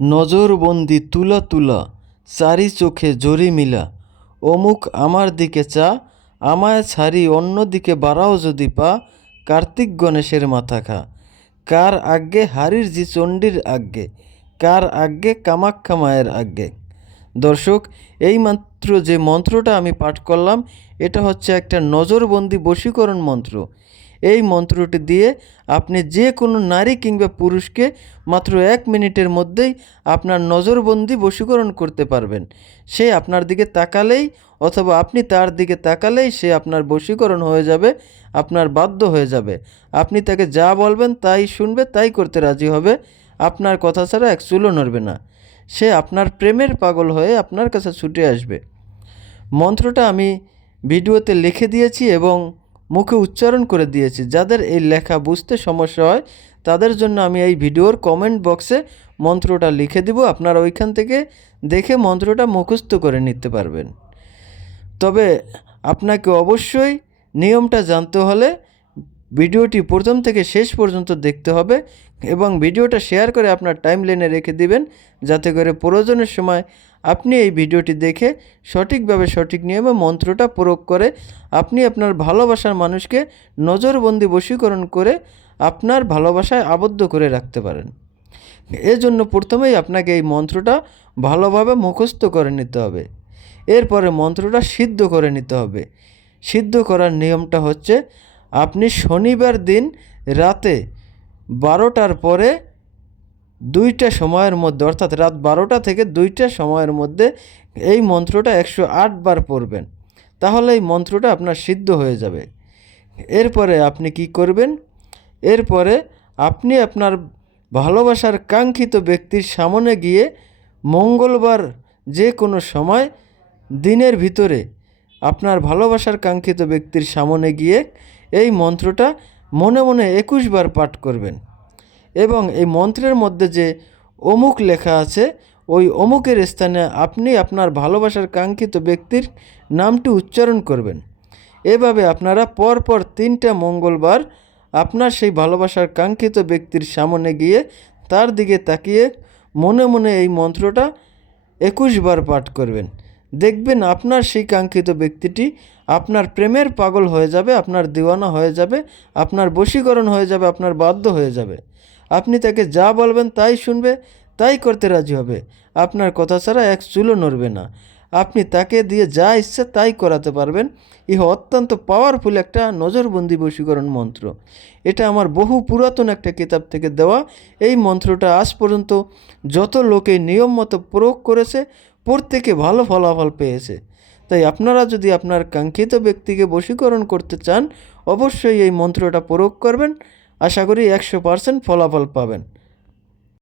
নজরবন্দি তুলা তুলা, চারি চোখে জরি মিলা, অমুক আমার দিকে চা, আমায় ছাড়ি অন্য দিকে বাড়াও যদি পা, কার্তিক গণেশের মাথা খা, কার আজ্ঞে হারির জি চণ্ডীর আজ্ঞে, কার আজ্ঞে কামাখ্যা মায়ের আজ্ঞে। দর্শক, এইমাত্র যে মন্ত্রটা আমি পাঠ করলাম এটা হচ্ছে একটা নজরবন্দি বশীকরণ মন্ত্র। এই মন্ত্রটি দিয়ে আপনি যে কোনো নারী কিংবা পুরুষকে মাত্র 1 মিনিটের মধ্যেই আপনার নজরবন্দি বশীকরণ করতে পারবেন। সে আপনার দিকে তাকালেই অথবা আপনি তার দিকে তাকালেই সে আপনার বশীকরণ হয়ে যাবে, আপনার বাধ্য হয়ে যাবে। আপনি তাকে যা বলবেন তাই শুনবে, তাই করতে রাজি হবে, আপনার কথা ছাড়া এক চুলও নড়বে না। সে আপনার প্রেমের পাগল হয়ে আপনার কাছে ছুটে আসবে। মন্ত্রটা আমি ভিডিওতে লিখে দিয়েছি এবং মুখে উচ্চারণ করে দিয়েছি। যাদের এই লেখা বুঝতে সমস্যা হয় তাদের জন্য আমি এই ভিডিওর কমেন্ট বক্সে মন্ত্রটা লিখে দিব, আপনারা ওইখান থেকে দেখে মন্ত্রটা মুখস্থ করে নিতে পারবেন। তবে আপনাকে অবশ্যই নিয়মটা জানতে হলে ভিডিওটি প্রথম থেকে শেষ পর্যন্ত দেখতে হবে এবং ভিডিওটা শেয়ার করে আপনার টাইমলাইনে রেখে দিবেন, যাতে করে প্রয়োজনের সময় আপনি এই ভিডিওটি দেখে সঠিকভাবে সঠিক নিয়মে মন্ত্রটা প্রয়োগ করে আপনি আপনার ভালোবাসার মানুষকে নজরবন্দি বশীকরণ করে আপনার ভালোবাসায় আবদ্ধ করে রাখতে পারেন। এজন্য প্রথমেই আপনাকে এই মন্ত্রটা ভালোভাবে মুখস্থ করে নিতে হবে। এরপরে মন্ত্রটা সিদ্ধ করে নিতে হবে। সিদ্ধ করার নিয়মটা হচ্ছে, আপনি শনিবার দিন রাতে 12টার পরে 2টা সময়ের মধ্যে, অর্থাৎ রাত 12টা থেকে 2টা সময়ের মধ্যে এই মন্ত্রটা 108 বার পড়বেন। তাহলে এই মন্ত্রটা আপনার সিদ্ধ হয়ে যাবে। এরপরে আপনি কি করবেন? এরপরে আপনি আপনার ভালোবাসার কাঙ্ক্ষিত ব্যক্তির সামনে গিয়ে মঙ্গলবার যে কোনো সময় দিনের ভিতরে আপনার ভালোবাসার কাঙ্ক্ষিত ব্যক্তির সামনে গিয়ে এই মন্ত্রটা মনে মনে 21 বার পাঠ করবেন এবং এই মন্ত্রের মধ্যে যে অমুক লেখা আছে ওই অমুকের স্থানে আপনি আপনার ভালোবাসার কাঙ্ক্ষিত ব্যক্তির নামটি উচ্চারণ করবেন। এভাবে আপনারা পরপর 3টা মঙ্গলবার আপনার সেই ভালোবাসার কাঙ্ক্ষিত ব্যক্তির সামনে গিয়ে তার দিকে তাকিয়ে মনে মনে এই মন্ত্রটা 21 বার পাঠ করবেন। দেখবেন আপনার সেই কাঙ্ক্ষিত ব্যক্তিটি আপনার প্রেমের পাগল হয়ে যাবে, আপনার দিওয়ানা হয়ে যাবে, আপনার বশীকরণ হয়ে যাবে, আপনার বাধ্য হয়ে যাবে। আপনি তাকে যা বলবেন তাই শুনবে, তাই করতে রাজি হবে, আপনার কথা ছাড়া এক চুলও নড়বে না। আপনি তাকে দিয়ে যা ইচ্ছা তাই করাতে পারবেন। ইহা অত্যন্ত পাওয়ারফুল একটা নজরবন্দি বশীকরণ মন্ত্র। এটা আমার বহু পুরাতন একটা কিতাব থেকে দেওয়া। এই মন্ত্রটা আজ পর্যন্ত যত লোকে নিয়ম মতো প্রয়োগ করেছে প্রত্যেকে ভালো ফলাফল পেয়েছে। তাই আপনারা যদি আপনার কাঙ্ক্ষিত ব্যক্তিকে বশীকরণ করতে চান অবশ্যই এই মন্ত্রটা প্রয়োগ করবেন। আশা করি 100% ফলাফল পাবেন।